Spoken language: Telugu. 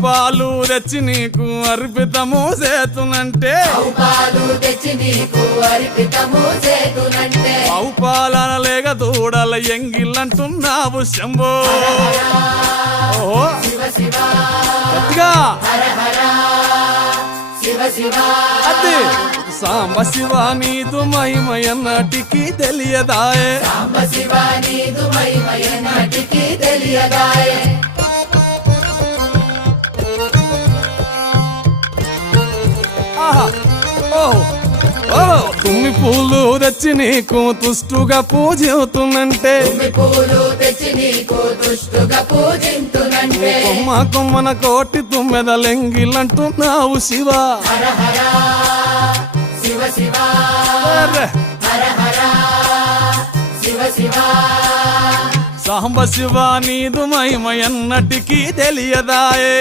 పాలు తెచ్చి నీకు అర్పితము చేతునంటే ఆవు పాలన లేక దూడల ఎంగిల్లంటున్నావు శంభో ఓహో గట్టిగా అది సాంబ శివ నీదు మహిమయన్నటికి తెలియదాయే తుమ్మి పూలు తెచ్చి నీకు తుష్టుగా పూజింతునంటే కొమ్మ కొమ్మన కోటి తుమ్మెదలెంగిలంటున్నావు శివ సాంబ శివ నీదు మహిమయన్నటికి తెలియదాయే